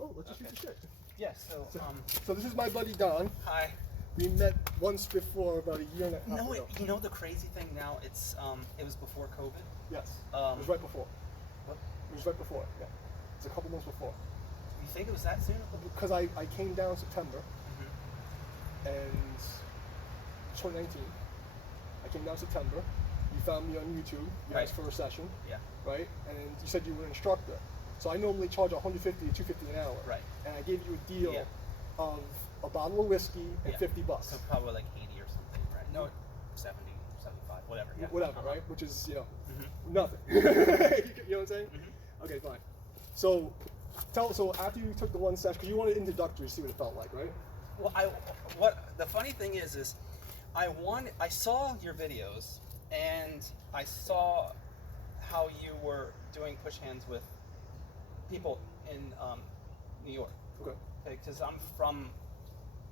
Oh, let's just shoot the shit. Yeah, so, So this is my buddy Don. hi. We met once before about a year and a half ago. You know the crazy thing now, it's, it was before COVID. Yes, it Um, was right before. What? It was right before, yeah. It's a couple months before. You think it was that soon? Because I came down in September, Mm-hmm. and 2019. I came down in September. You found me on YouTube. You Right. asked for a session, Yeah. right? And you said you were an instructor. So I normally charge 150 to 250 an hour. Right. And I gave you a deal Yeah. of a bottle of whiskey and Yeah. $50. So probably like 80 or something, right? No, 70, 75, whatever. Yeah. Whatever, right? Which is, Mm-hmm. nothing. You know what I'm saying? Mm-hmm. Okay, fine. So after you took the one session, because you wanted introductory to see what it felt like, right? Well, the funny thing is I saw your videos and I saw how you were doing push hands with people in New York. Okay. Because I'm from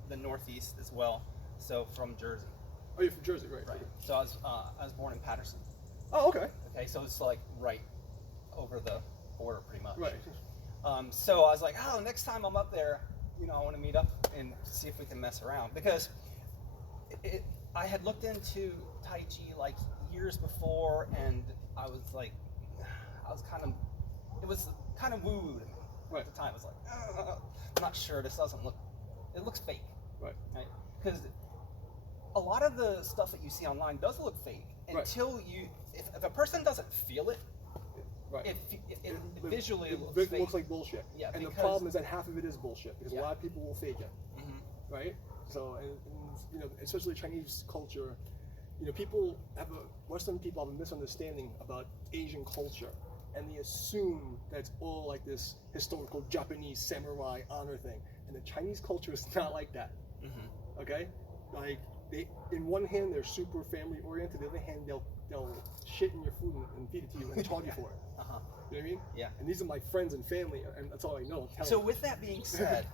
the Northeast as well, so from Jersey. Oh, you're from Jersey, right? Right. Okay. So I was born in Patterson. Oh, okay. Okay, so it's like right over the border, pretty much. Right. So I was like, oh, next time I'm up there, I want to meet up and see if we can mess around, because I had looked into Tai Chi like years before, and I was it was kind of woo-woo to me Right. at the time. I was like, I'm not sure. This doesn't look. It looks fake. Right. Right? Because a lot of the stuff that you see online does look fake until if a person doesn't feel it, Right. it visually it looks fake. looks like bullshit. Yeah, and the because- problem is that half of it is bullshit because a Yeah. lot of people will fake it, Mhm. right? So, and especially Chinese culture, Western people have a misunderstanding about Asian culture, and they assume that it's all like this historical Japanese samurai honor thing, and the Chinese culture is not like that. Mhm. Okay, like in one hand they're super family oriented, the other hand they'll shit in your food and feed it to you and charge you for it. Uh-huh. You know what I mean? Yeah. And these are my friends and family, and that's all I know. So with that being said,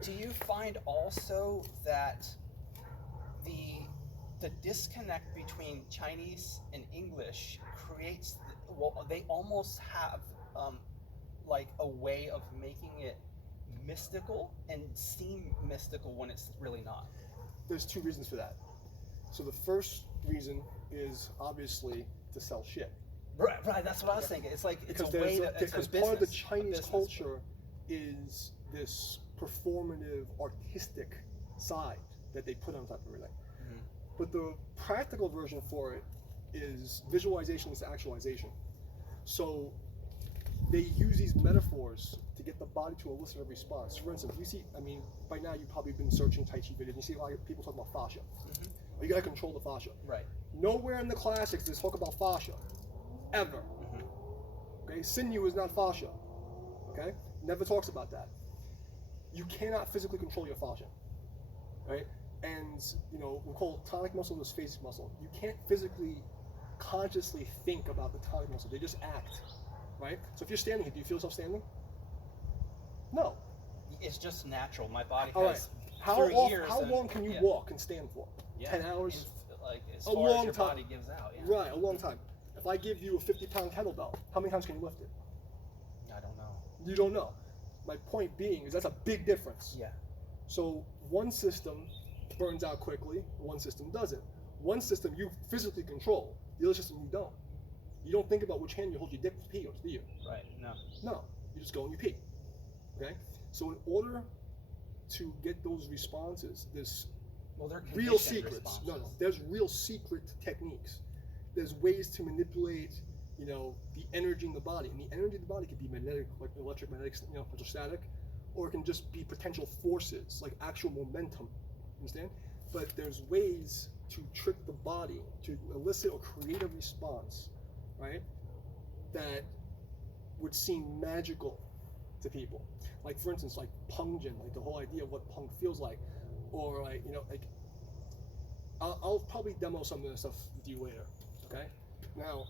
do you find also that the disconnect between Chinese and English creates, they almost have like a way of making it mystical and seem mystical when it's really not? There's two reasons for that. So the first reason is obviously to sell shit. Right, that's what I was thinking. It's like it's Because a way to, it's a because business, part of the a Chinese business. culture is this performative, artistic side that they put on top of everything. Mhm. But the practical version for it is visualization is actualization. So they use these metaphors to get the body to elicit a response. For instance, by now you've probably been searching Tai Chi videos, you see a lot of people talk about fascia. Mhm. You gotta control the fascia. Right. Nowhere in the classics does talk about fascia, ever. Mhm. Okay, sinew is not fascia. Okay, never talks about that. You cannot physically control your fascia, right? And we call tonic muscle is phasic muscle. You can't physically, consciously think about the tonic muscle. They just act, right? So if you're standing here, do you feel yourself standing? No. It's just natural. My body All right. has How long can you walk and stand for? Yeah. 10 hours? Like as A far long as your time. body gives out. Yeah. Right, a long time. If I give you a 50-pound kettlebell, how many times can you lift it? I don't know. You don't know. My point being is that's a big difference. Yeah. So one system burns out quickly, one system doesn't. One system you physically control, the other system you don't. You don't think about which hand you hold your dick to pee, do you? Right. No. No, you just go and you pee. Okay? So in order to get those responses, there's They're real conditioned secrets. responses. No, there's real secret techniques. There's ways to manipulate, the energy in the body. And the energy in the body can be magnetic, like electromagnetic, electrostatic, or it can just be potential forces, like actual momentum. Understand? But there's ways to trick the body to elicit or create a response, right? That would seem magical to people. Like for instance, like pungent, like the whole idea of what pung feels like, or like I'll probably demo some of this stuff with you later. Okay. Now,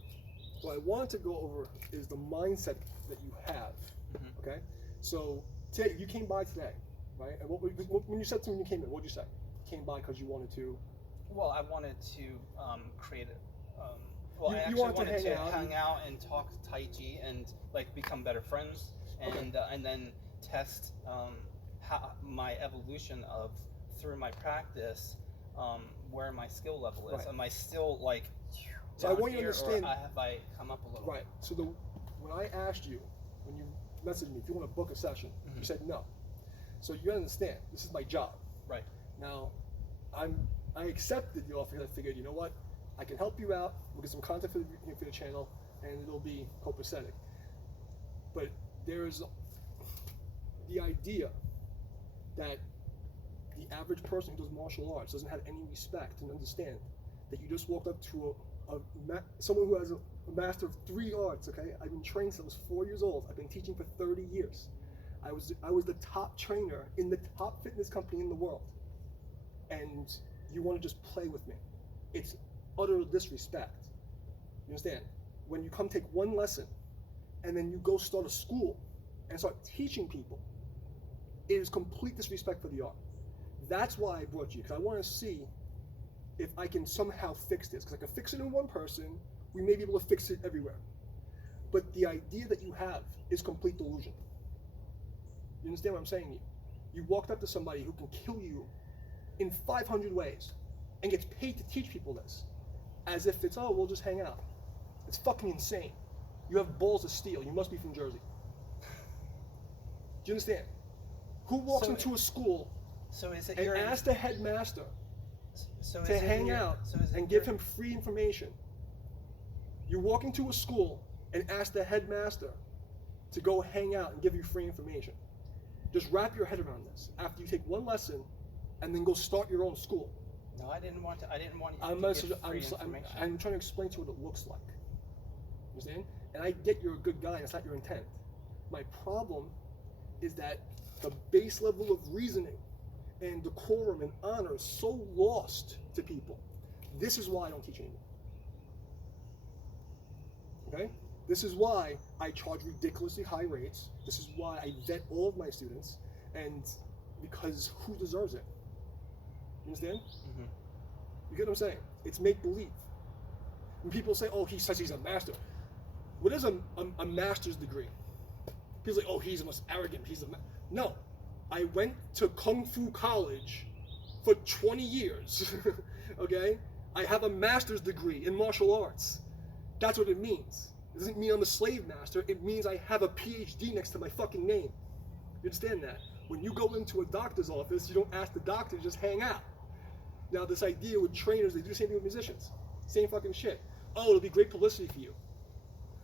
what I wanted to go over is the mindset that you have. Mhm. Okay. So today you came by today, right? And when you said to me when you came in, what did you say? You came by because you wanted to. Well, I wanted to create a. You I actually wanted to hang out and talk Tai Chi and like become better friends, and then test how my evolution of through my practice, where my skill level is. Right. Am I still like So I down want you to here, understand. or have I come up a little? Right. So when I asked you, when you messaged me if you want to book a session, you said no. So you understand, this is my job. Right. Now, I accepted the offer because I figured, you know what, I can help you out. We'll get some content for the channel, and it'll be copacetic. But there's the idea that the average person who does martial arts doesn't have any respect and understand that you just walked up to someone who has a master of 3 arts. Okay, I've been trained since I was 4 years old. I've been teaching for 30 years. I was the top trainer in the top fitness company in the world, and you want to just play with me? It's utter disrespect. You understand? When you come take one lesson, and then you go start a school and start teaching people, it is complete disrespect for the art. That's why I brought you, because I want to see if I can somehow fix this. Because I can fix it in one person, we may be able to fix it everywhere. But the idea that you have is complete delusion. You understand what I'm saying to you? You walked up to somebody who can kill you in 500 ways and gets paid to teach people this, as if it's, oh, we'll just hang out. It's fucking insane. You have balls of steel. You must be from Jersey. Do you understand? Who walks into a school and asks the headmaster to hang out and give him free information? You walk into a school and ask the headmaster to go hang out and give you free information. Just wrap your head around this. After you take one lesson, and then go start your own school. No, I didn't want to. I didn't want you I'm trying to explain to you what it looks like. You understand? And I get you're a good guy. That's not your intent. My problem is that the base level of reasoning and decorum and honor is so lost to people. This is why I don't teach anymore. Okay? This is why I charge ridiculously high rates. This is why I vet all of my students, and because who deserves it? You understand? Mm-hmm. You get what I'm saying? It's make-believe. When people say, oh, he says he's a master. What is a master's degree? People say, oh, he's the most arrogant. No. I went to Kung Fu college for 20 years, okay? I have a master's degree in martial arts. That's what it means. It doesn't mean I'm a slave master. It means I have a PhD next to my fucking name. You understand that? When you go into a doctor's office, you don't ask the doctor, just hang out. Now, this idea with trainers, they do the same thing with musicians. Same fucking shit. Oh, it'll be great publicity for you.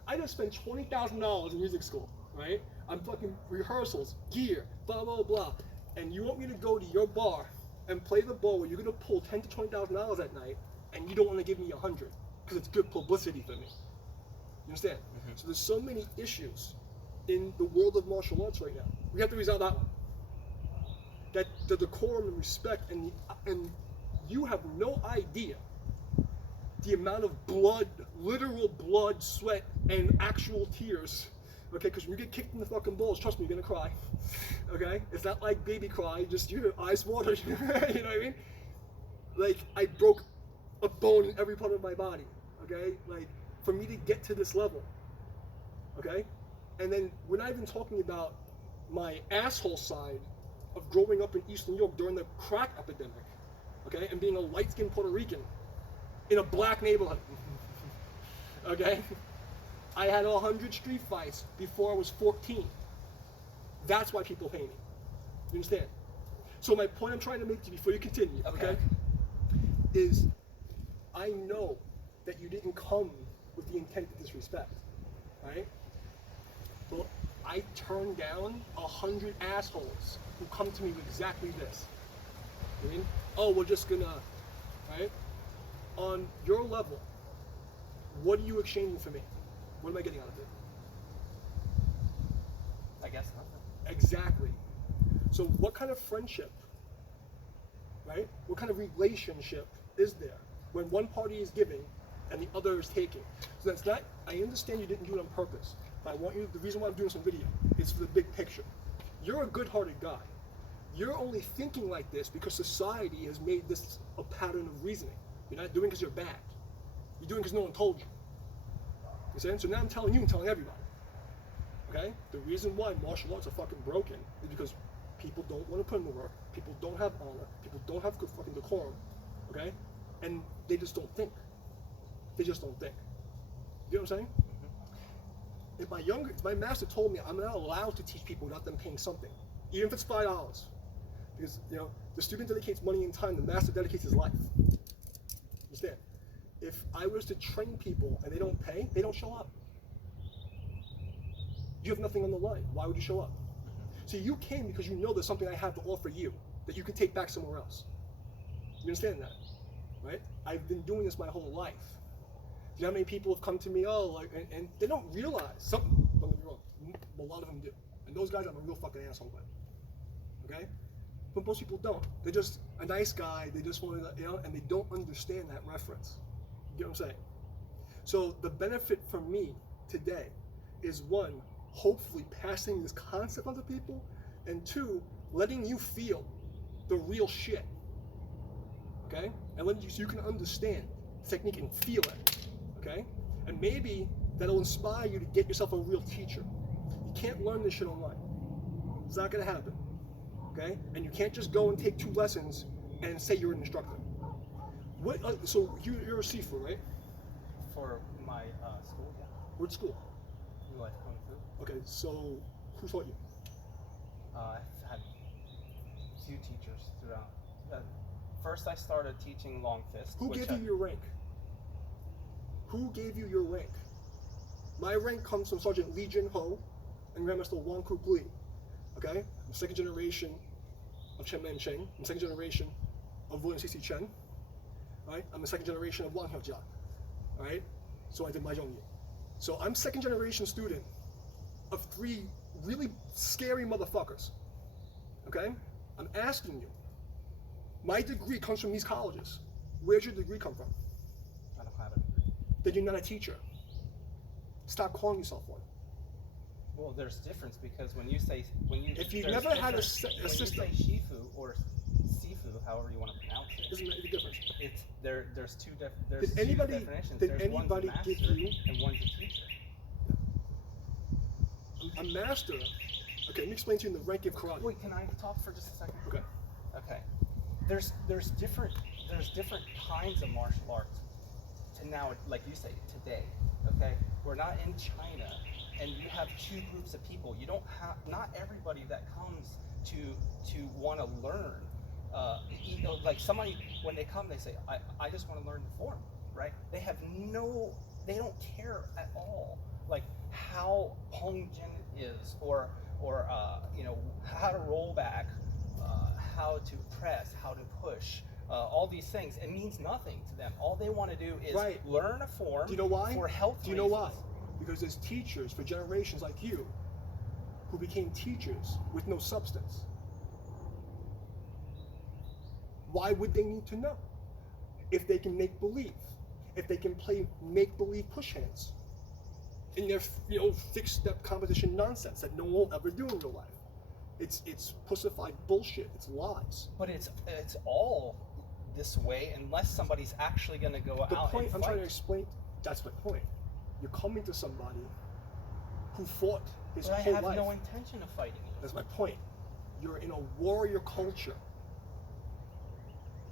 I just spent $20,000 in music school, right? I'm fucking rehearsals, gear, blah, blah, blah. And you want me to go to your bar and play the bar where you're gonna pull $10,000 to $20,000 at night, and you don't want to give me $100 because it's good publicity for me. You understand? Mm-hmm. So there's so many issues in the world of martial arts right now. We have to resolve that one. That the decorum and respect, and you have no idea the amount of blood, literal blood, sweat, and actual tears. Okay, because when you get kicked in the fucking balls, trust me, you're gonna cry. Okay, it's not like baby cry, just your eyes water. You know what I mean? Like, I broke a bone in every part of my body. Okay, like, for me to get to this level. Okay, and then we're not even talking about my asshole side of growing up in Eastern New York during the crack epidemic. Okay, and being a light-skinned Puerto Rican in a black neighborhood. Okay, I had 100 street fights before I was 14. That's why people pay me. You understand? So my point I'm trying to make to you before you continue, okay, is I know that you didn't come with the intent to disrespect, right? But I turn down 100 assholes who come to me with exactly this. I mean, oh, we're just gonna, right? On your level, what are you exchanging for me? What am I getting out of it? I guess nothing. Exactly. So what kind of friendship, right? What kind of relationship is there when one party is giving and the other is taking? So that's not, I understand you didn't do it on purpose, but I want you, the reason why I'm doing some video is for the big picture. You're a good-hearted guy. You're only thinking like this because society has made this a pattern of reasoning. You're not doing it because you're bad. You're doing it because no one told you. You see? So now I'm telling you and telling everybody. Okay? The reason why martial arts are fucking broken is because people don't want to put in the work, people don't have honor, people don't have good fucking decorum, okay? And they just don't think. They just don't think. You know what I'm saying? If my master told me I'm not allowed to teach people without them paying something, even if it's $5, because the student dedicates money and time, the master dedicates his life. Understand? If I was to train people and they don't pay, they don't show up. You have nothing on the line. Why would you show up? So you came because you know there's something I have to offer you that you can take back somewhere else. You understand that, right? I've been doing this my whole life. Do you know how many people have come to me, and they don't realize something. Don't get me wrong, a lot of them do, and those guys I'm a real fucking asshole with. Okay, but most people don't. They're just a nice guy. They just want to, and they don't understand that reference. You get what I'm saying? So the benefit for me today is one, hopefully passing this concept onto people, and two, letting you feel the real shit. Okay, and letting you so you can understand the technique and feel it. Okay? And maybe that'll inspire you to get yourself a real teacher. You can't learn this shit online. It's not gonna happen. Okay? And you can't just go and take 2 lessons and say you're an instructor. So you're a Sifu, right? For my school, yeah. What school? New Life Kung Fu. Okay, so who taught you? I've had a few teachers throughout. First, I started teaching Long Fist. Who gave you your rank? Who gave you your rank? My rank comes from Sergeant Lee Jin Ho and Grandmaster Wang Kuk Lee. Okay? I'm second generation of Chen Man Cheng. I'm second generation of William C.C. Chen. Right? I'm the second generation of Wang Hiaojia. Alright? So I did my own. So I'm second generation student of 3 really scary motherfuckers. Okay? I'm asking you. My degree comes from these colleges. Where's your degree come from? I don't have a degree. Then you're not a teacher. Stop calling yourself one. Well, there's difference because when you if you've never had a system, when you say Shifu or Sifu, however you want to pronounce it, doesn't make a difference. It's there's two definitions. Did There's anybody one's a give master you and one's a teacher? a master? Okay, let me explain to you the rank of karate. Wait, can I talk for just a second? Okay. Okay. There's different kinds of martial arts to now, like you say, today. Okay, we're not in China, and you have 2 groups of people. You don't have not everybody that comes to want to learn. Like somebody when they come, they say, I just want to learn the form, right? They don't care at all, like how Hong Jin is, or how to roll back, how to press, how to push. All these things, it means nothing to them. All they want to do is learn a form. Do you know why? For health Do you know why? Because there's teachers for generations like you who became teachers with no substance. Why would they need to know? If they can make believe, if they can play make believe push hands in their fixed step competition nonsense that no one will ever do in real life. It's pussified bullshit. It's lies. But it's all this way unless somebody's actually going to go out and fight. The point I'm trying to explain, that's my point. You're coming to somebody who fought his whole life. I have no intention of fighting you. That's my point. You're in a warrior culture.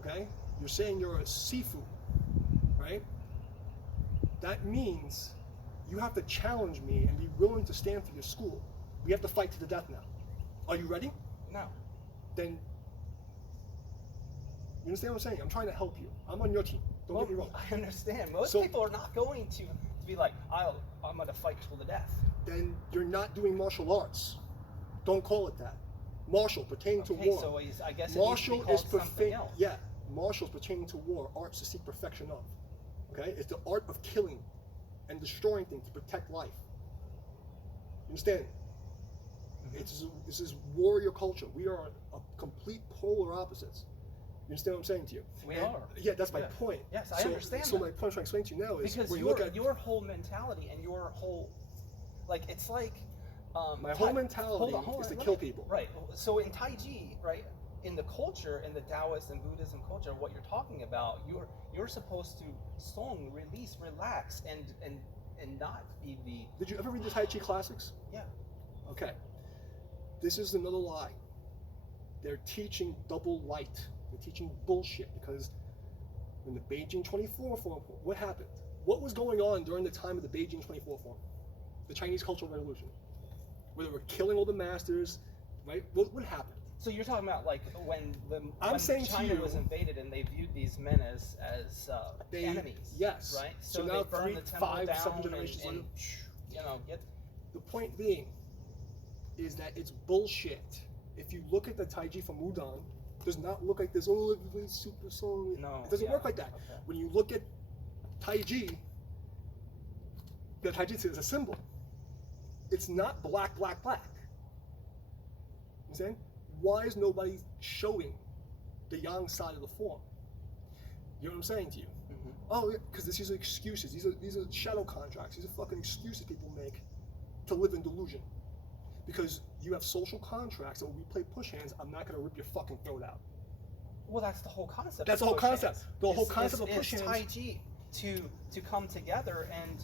Okay? You're saying you're a Sifu, right? That means you have to challenge me and be willing to stand for your school. We have to fight to the death now. Are you ready? No. Then, you understand what I'm saying? I'm trying to help you. I'm on your team. Don't get me wrong. I understand. Most people are not going to be like, I'm going to fight till the death. Then you're not doing martial arts. Don't call it that. Martial, pertaining to war. So I guess martial is something else. Yeah, martial's pertaining to war. Arts to seek perfection of. Okay? It's the art of killing and destroying things to protect life. You understand? This is warrior culture. We are a complete polar opposites. You understand what I'm saying to you? We are. Yeah, that's my point. Yes, I understand. So my point I'm trying to explain to you now is because your whole mentality and your whole, it's like my whole mentality is to kill people. Right. So in Tai Chi, right, in the culture, in the Taoist and Buddhism culture, what you're talking about, you're supposed to song, release, relax, and not be the. Did you ever read the Tai Chi classics? Yeah. Okay. This is another lie. They're teaching double light. They're teaching bullshit because in the Beijing 24 Forum, what happened? What was going on during the time of the Beijing 24 Forum? The Chinese Cultural Revolution, where they were killing all the masters, right? What happened? So you're talking about like when China was invaded and they viewed these men as enemies. Yes. Right. So they now burned the temple 5, down 7 generations and later. get. The point being is that it's bullshit. If you look at the Taiji from Udon, it does not look like this. Oh, everybody's super strong. No, it doesn't work like that. Okay. When you look at Taiji, the Taiji is a symbol. It's not black, black, black. You understand? Why is nobody showing the yang side of the form? You know what I'm saying to you? Mm-hmm. Oh, because these are excuses. These are shadow contracts. These are fucking excuses people make to live in delusion. Because you have social contracts, and when we play push hands, I'm not going to rip your fucking throat out. Well, that's the whole concept. That's the whole concept. The whole concept of push is hands. Taiji to come together and.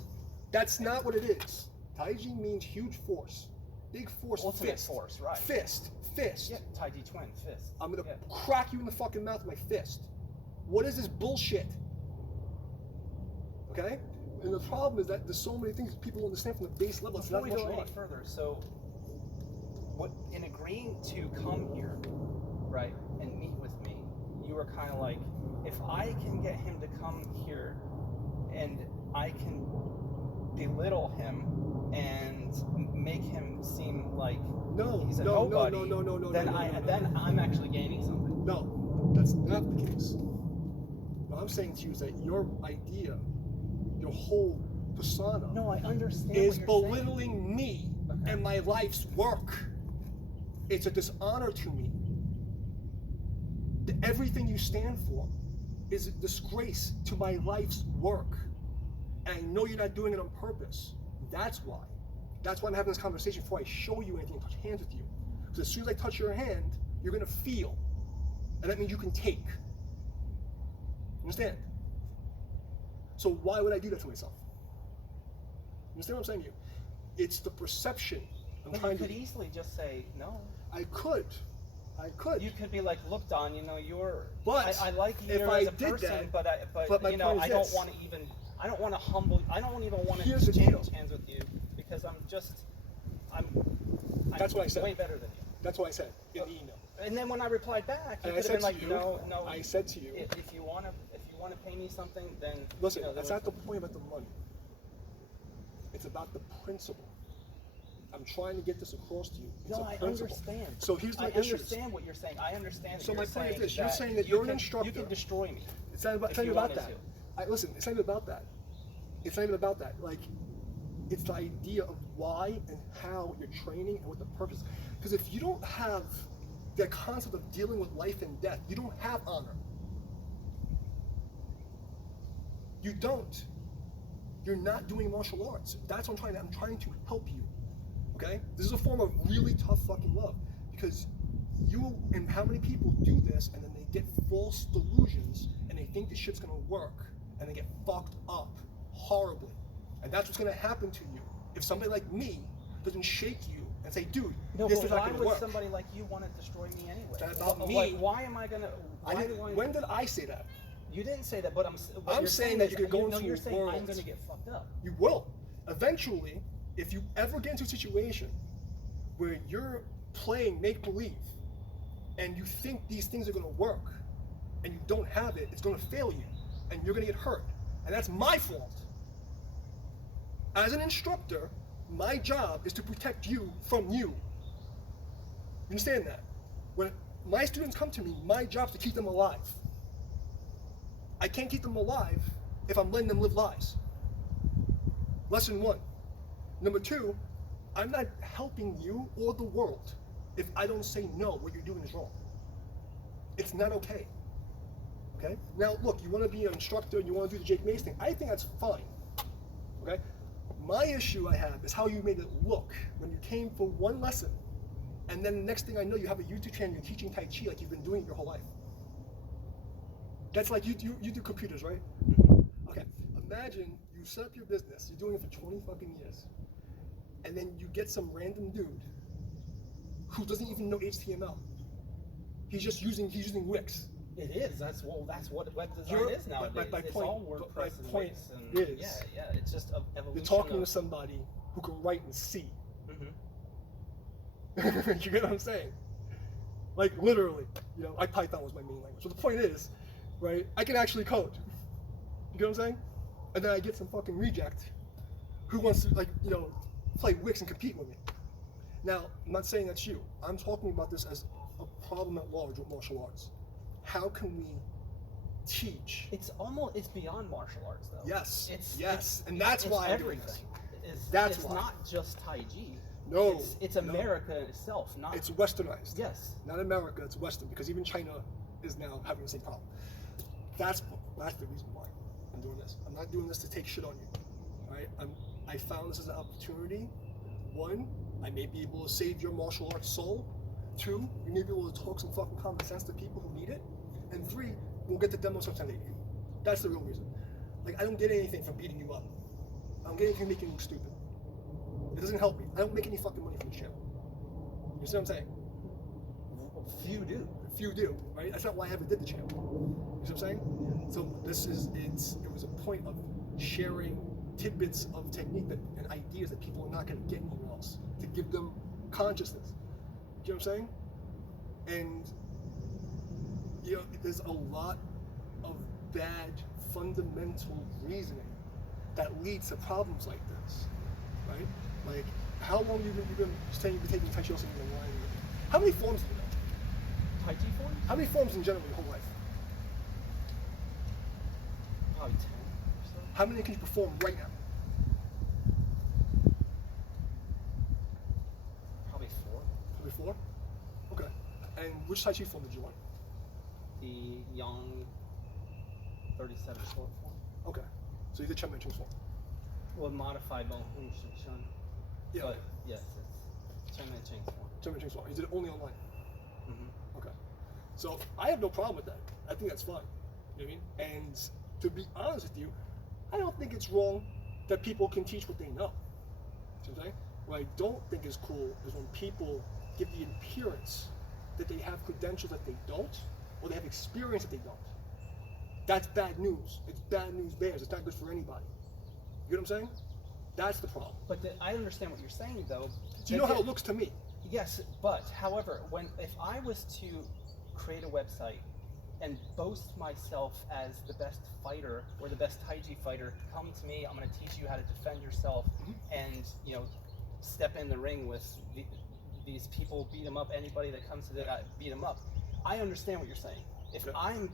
That's not what it is. Taiji means huge force, big force. Ultimate fist. Force, right? Fist. Yeah, Taiji twin fist. I'm gonna crack you in the fucking mouth with my fist. What is this bullshit? Okay? And the problem is that there's so many things people understand from the base level. It's Before not we much go any wrong. further, so what in agreeing to come here, right, and meet with me, you were kind of like, if I can get him to come here, and I can belittle him and make him seem like he's a nobody, then I'm actually gaining something. No, that's not the case. What I'm saying to you is that your idea, your whole persona, No, I understand. is what you're belittling saying. me Okay. and my life's work. It's a dishonor to me. Everything you stand for is a disgrace to my life's work. And I know you're not doing it on purpose. That's why. That's why I'm having this conversation before I show you anything and touch hands with you. Because as soon as I touch your hand, you're going to feel. And that means you can take. Understand? So why would I do that to myself? You understand what I'm saying to you? It's the perception. But you could easily just say no. I could. You could be like, look, Don, you're. But I like you if as I a did person, that, but my you know, point is I don't this. want to even. I don't want to humble. I don't even want to Here's the exchange deal. hands with you because I'm That's what I said. way better than you. That's what I said in the email. And then when I replied back, you And I could have said been like, to you, no. I said to you, If you want to pay me something, then listen, then that's not the point about the money. It's about the principle. I'm trying to get this across to you. It's No, a I principle. understand. So here's my I issue. understand what you're saying. I understand. So that my you're point is saying this. You're that saying that you you're an can- instructor. You can destroy me. It's not about, if it's not you even about wanted that. Listen, it's not even about that. It's not even about that. Like, it's the idea of why and how you're training and what the purpose. Because if you don't have the concept of dealing with life and death, you don't have honor. You don't. You're not doing martial arts. That's what I'm trying to help you. Okay? This is a form of really tough fucking love. Because you and how many people do this and then they get false delusions and they think this shit's gonna work and they get fucked up horribly. And that's what's gonna happen to you if somebody like me doesn't shake you and say, dude, No, this but is not why gonna would work. somebody like you want to destroy me anyway? It's not about me. Like, why am I gonna? When did I say that? You didn't say that, but I'm you're saying that is you could go into you're a saying world. I'm gonna get fucked up. You will. Eventually, if you ever get into a situation where you're playing make-believe and you think these things are going to work and you don't have it, it's going to fail you and you're going to get hurt. And that's my fault. As an instructor, my job is to protect you from you. You understand that? When my students come to me, my job is to keep them alive. I can't keep them alive if I'm letting them live lies. Lesson 1. Number 2, I'm not helping you or the world if I don't say no, what you're doing is wrong. It's not okay. Okay? Now, look, you want to be an instructor, you want to do the Jake Mays thing. I think that's fine. Okay? My issue I have is how you made it look when you came for one lesson, and then the next thing I know, you have a YouTube channel, you're teaching Tai Chi like you've been doing it your whole life. That's like you do computers, right? Okay. Imagine you set up your business, you're doing it for 20 fucking years, and then you get some random dude who doesn't even know HTML. He's using Wix. It is. That's what web design You're- is nowadays. my it's point- all but WordPress my and point Wix and is, yeah. It's just an evolution. You're talking to of, somebody who can write in C. Mhm. You get what I'm saying? Like literally, Python was my main language. So the point is, right? I can actually code. You get what I'm saying? And then I get some fucking reject who wants to play Wix and compete with me. Now, I'm not saying that's you. I'm talking about this as a problem at large with martial arts. How can we teach? It's beyond martial arts though. Yes. It's and that's why I'm doing everything. this. That's it's why. not just Tai Chi. No. It's America itself, not. It's westernized. Yes. Not America, it's Western, because even China is now having the same problem. That's the reason why I'm doing this. I'm not doing this to take shit on you. All right? I found this as an opportunity. One, I may be able to save your martial arts soul. Two, we may be able to talk some fucking common sense to people who need it. And three, we'll get the demo some 1080. That's the real reason. Like, I don't get anything from beating you up. I don't get anything from making you look stupid. It doesn't help me. I don't make any fucking money from this channel. You see what I'm saying? Few do, right? That's not why I ever did the channel. You see what I'm saying? So it was a point of sharing tidbits of technique and ideas that people are not going to get anywhere else, to give them consciousness. You know what I'm saying? And there's a lot of bad fundamental reasoning that leads to problems like this, right? Like, how long you've been saying you've been taking Tai Chi lessons in the line? How many forms do you know? Tai Chi forms? How many forms in general your whole life? Probably 10 or so. How many can you perform right now? Probably 4. Probably 4? Okay. And which Tai Chi form did you learn? The Yang 37 short form. Okay. So you did Chen Ching's form. Well, modified by Hung Shin Shun. Yeah. But yes, it's Chen Ching's form. Chen Ching's form. You did it only online. Mm-hmm. Okay. So I have no problem with that. I think that's fine. You know what I mean? And to be honest with you, I don't think it's wrong that people can teach what they know. See what I'm saying? What I don't think is cool is when people give the appearance that they have credentials that they don't, or they have experience that they don't. That's bad news. It's bad news bears. It's not good for anybody. You know what I'm saying? That's the problem. But I understand what you're saying, though. Do you know how it looks to me? Yes, but however, if I was to create a website and boast myself as the best fighter or the best Tai Chi fighter, come to me, I'm going to teach you how to defend yourself, and step in the ring with these people, beat them up. Anybody that comes to beat them up. I understand what you're saying. If I am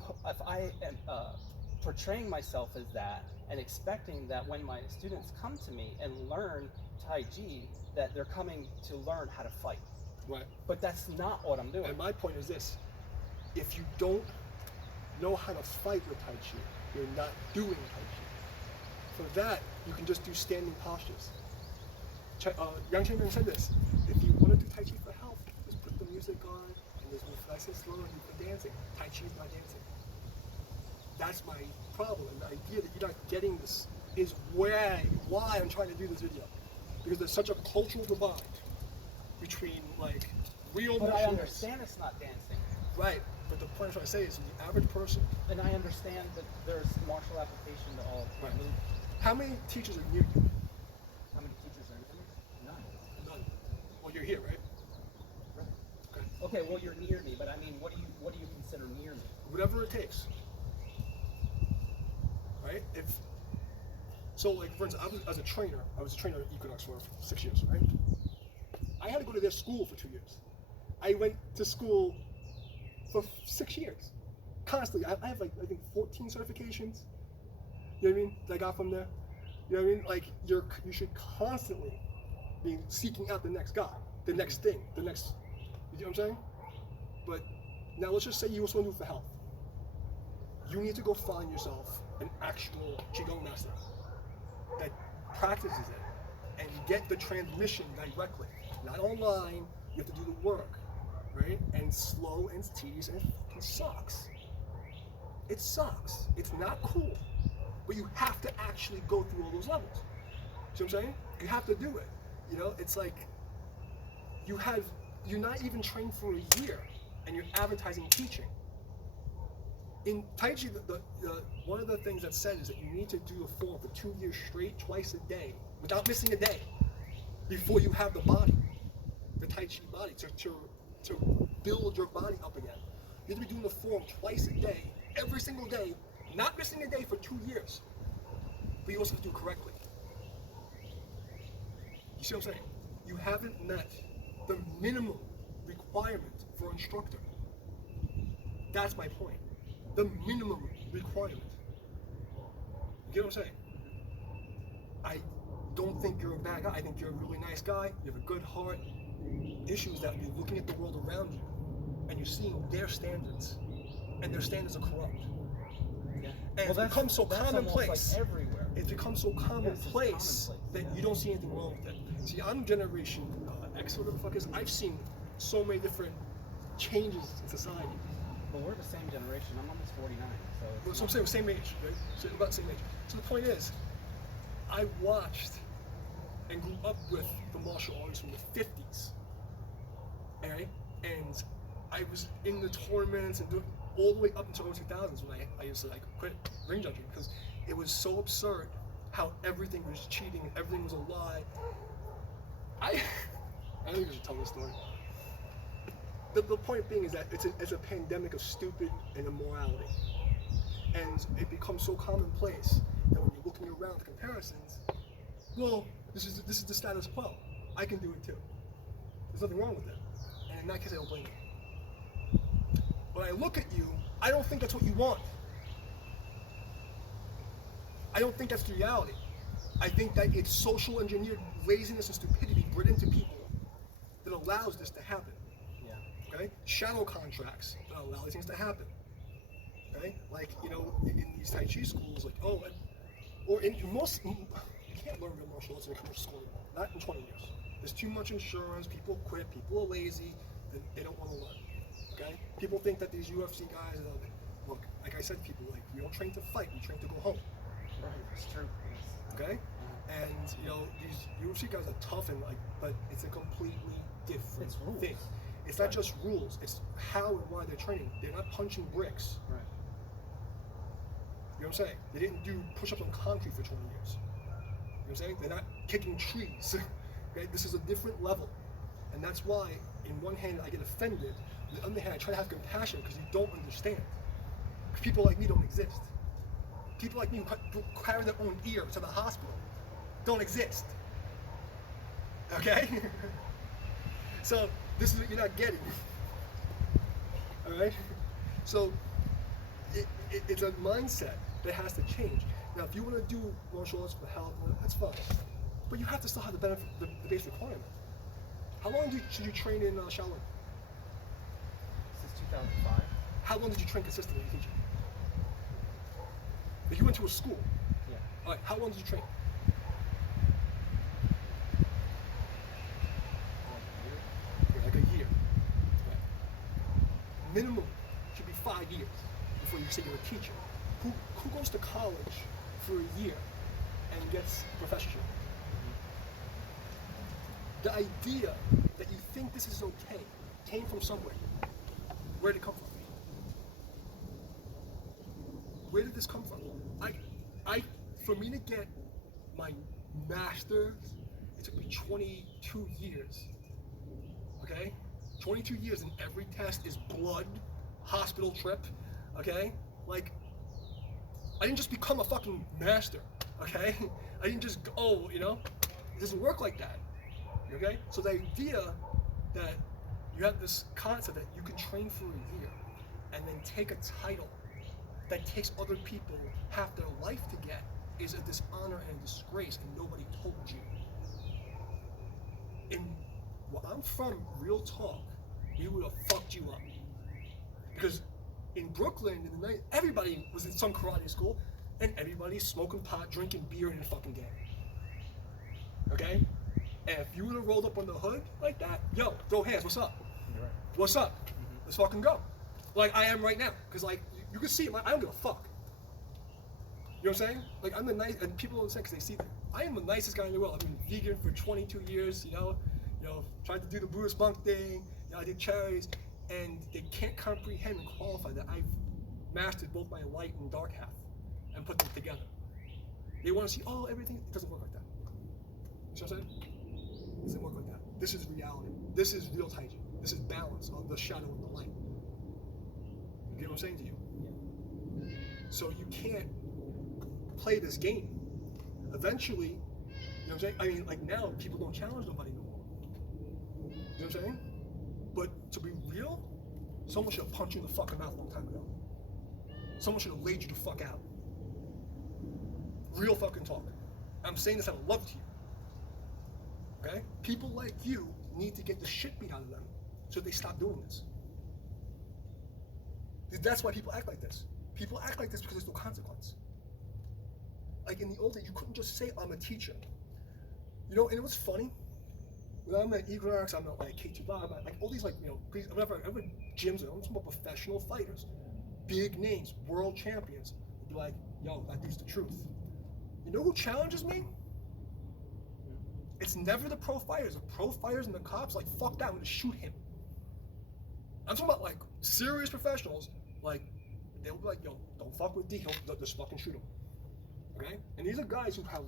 portraying myself as that and expecting that when my students come to me and learn Tai Chi, that they're coming to learn how to fight. Right. But that's not what I'm doing. And my point is this: if you don't know how to fight with Tai Chi, you're not doing Tai Chi. For that, you can just do standing postures. Yang Chamberlain said this: if you want to do Tai Chi for health, just put the music on and just move nice and slow and do the dancing. Tai Chi is not dancing. That's my problem. And the idea that you're not getting this is why I'm trying to do this video. Because there's such a cultural divide between like real But I martial arts. understand it's not dancing. Right. But the point I'm trying to say is the average person. And I understand that there's martial application to all Right. movements. How many teachers are near you? How many teachers are in there? None. None. Well, you're here, right? Right. Okay. Okay, well you're near me, but I mean, what do you consider near me? Whatever it takes. Right? So, like, for instance, I was a trainer at Equinox for 6 years, right? I had to go to their school for 2 years. I went to school for 6 years. Constantly. I have, like, I think 14 certifications. You know what I mean? That I got from there. You know what I mean? Like, you should constantly be seeking out the next guy, the next thing, the next, you know what I'm saying? But now let's just say you also want to do it for health. You need to go find yourself an actual Qigong master that practices it and get the transmission directly. Not online, you have to do the work, right? And slow and tedious, and it fucking sucks. It sucks. It's not cool. But you have to actually go through all those levels. See what I'm saying? You have to do it. You know, it's like you have you're not even trained for a year, and you're advertising teaching. In Tai Chi, one of the things that's said is that you need to do a form for 2 years straight, twice a day, without missing a day, before you have the body, the Tai Chi body, to build your body up again. You have to be doing the form twice a day, every single day, not missing a day for 2 years. But you also have to do it correctly. You see what I'm saying? You haven't met the minimum requirement for an instructor. That's my point. The minimum requirement. You get what I'm saying? I don't think you're a bad guy. I think you're a really nice guy. You have a good heart. Issue is that you're looking at the world around you and you're seeing their standards, and their standards are corrupt. Yeah. And it's become so commonplace. Like everywhere. It's become so commonplace that yeah. you don't see anything wrong with it. See, I'm Generation X, whatever the fuck is. I've seen so many different changes in society. But we're the same generation. I'm almost 49, so. So I'm saying same age, right? So about the same age. So the point is, I watched and grew up with the martial arts from the 50s, alright? And I was in the tournaments and doing all the way up until the 2000s when I used to like quit ring judging because it was so absurd how everything was cheating, everything was a lie. I think I should tell this story. The point being is that it's a pandemic of stupid and immorality. And it becomes so commonplace that when you're looking around the comparisons, well, this is the status quo. I can do it too. There's nothing wrong with it. And in that case, I don't blame you. When I look at you, I don't think that's what you want. I don't think that's the reality. I think that it's social engineered laziness and stupidity bred into people that allows this to happen. Okay? Shadow contracts that allow these things to happen. Okay? Like, you know, in these Tai Chi schools, like, or in most, you can't learn real martial arts in a commercial school anymore. Not in 20 years. There's too much insurance, people quit, people are lazy, they don't want to learn. Okay? People think that these UFC guys, look, like I said, people, like, we don't train to fight, we train to go home. Right, it's true. Okay? And, you know, these UFC guys are tough and, like, but it's a completely different thing. It's not just rules, it's how and why they're training. They're not punching bricks. Right. You know what I'm saying? They didn't do push-ups on concrete for 20 years. You know what I'm saying? They're not kicking trees. Okay? This is a different level. And that's why, in one hand, I get offended. On the other hand, I try to have compassion because you don't understand. People like me don't exist. People like me who carry their own ear to the hospital don't exist. Okay? So, this is what you're not getting. Alright? So, it's a mindset that has to change. Now, if you want to do martial arts for health, that's fine. But you have to still have the base requirement. How long should you train in Shaolin? Since 2005. How long did you train consistently in teaching? If you went to a school, Yeah. Alright, how long did you train? Like a year. Right. Minimum should be 5 years before you say you're a teacher. Who goes to college for a year and gets a professorship? The idea that you think this is okay came from somewhere. Where did it come from? Where did this come from? For me to get my master's, it took me 22 years. Okay? 22 years and every test is blood, hospital trip, okay? Like, I didn't just become a fucking master, okay? I didn't just go, you know? It doesn't work like that, okay? So the idea that you have this concept that you can train for a year and then take a title that takes other people half their life to get is a dishonor and a disgrace, and nobody told you. And where I'm from, real talk, we would have fucked you up. Because in Brooklyn in the night, everybody was in some karate school, and everybody's smoking pot, drinking beer, and in a fucking gang. Okay? And if you would have rolled up on the hood like that, yo, throw hands, what's up? You're right. What's up? Let's fucking go. Like I am right now. Because like, you can see, I don't give a fuck. You know what I'm saying? Like I'm the nice, and people don't say because they see that. I am the nicest guy in the world. I've been vegan for 22 years, you know? tried to do the Buddhist monk thing. I did charities, and they can't comprehend and qualify that I've mastered both my light and dark half and put them together. They want to see, everything. It doesn't work like that. You know what I'm saying? It doesn't work like that. This is reality. This is real taiji. This is balance of the shadow and the light. You get what I'm saying to you? Yeah. So you can't play this game. Eventually, you know what I'm saying? I mean, like now, people don't challenge nobody no more. You know what I'm saying? But to be real, someone should have punched you in the fucking mouth a long time ago. Someone should have laid you the fuck out. Real fucking talk. I'm saying this out of love to you. Okay? People like you need to get the shit beat out of them so they stop doing this. That's why people act like this. People act like this because there's no consequence. Like in the old days, you couldn't just say, I'm a teacher. And it was funny. When I'm at Equinox, I'm at like K2 Bar, I'm at like all these whatever gyms, I'm talking about professional fighters. Big names, world champions. Be like, yo, that dude's the truth. You know who challenges me? It's never the pro fighters. The pro fighters and the cops, like, fuck that, I'm gonna shoot him. I'm talking about like serious professionals, like, they'll be like, yo, don't fuck with D, he'll just fucking shoot him. Okay? And these are guys who have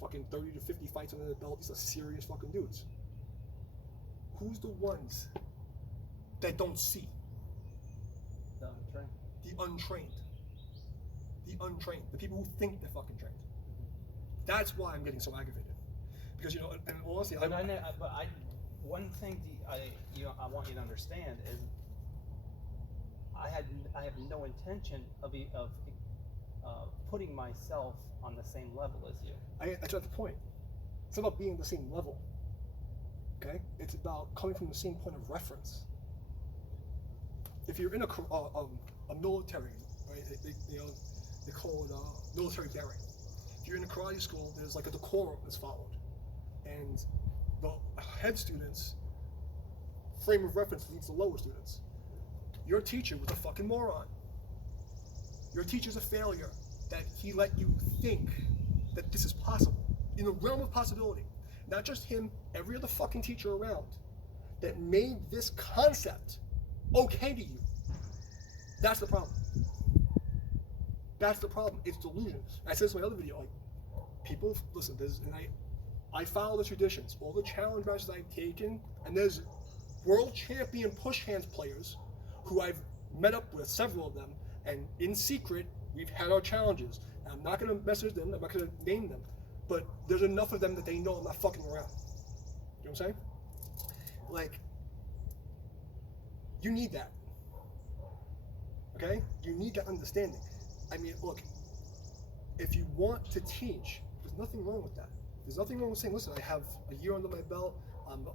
fucking 30 to 50 fights under their belt. These are serious fucking dudes. Who's the ones that don't see? The untrained. The untrained. The untrained. The people who think they're fucking trained. That's why I'm getting so aggravated. Because, and honestly, one thing I want you to understand is I have no intention of putting myself on the same level as you. That's not the point. It's not about being the same level. Okay? It's about coming from the same point of reference. If you're in a military, right? They call it military bearing. If you're in a karate school, there's like a decorum that's followed, and the head students' frame of reference leads the lower students. Your teacher was a fucking moron. Your teacher's a failure that he let you think that this is possible in the realm of possibility. Not just him, every other fucking teacher around that made this concept okay to you. That's the problem. That's the problem. It's delusion. I said this in my other video. Like, people listen. I follow the traditions. All the challenge matches I've taken, and there's world champion push hands players who I've met up with, several of them, and in secret we've had our challenges. And I'm not going to message them. I'm not going to name them, but there's enough of them that they know I'm not fucking around. You know what I'm saying? Like, you need that. Okay? You need that understanding. I mean, look, if you want to teach, there's nothing wrong with that. There's nothing wrong with saying, listen, I have a year under my belt, I'm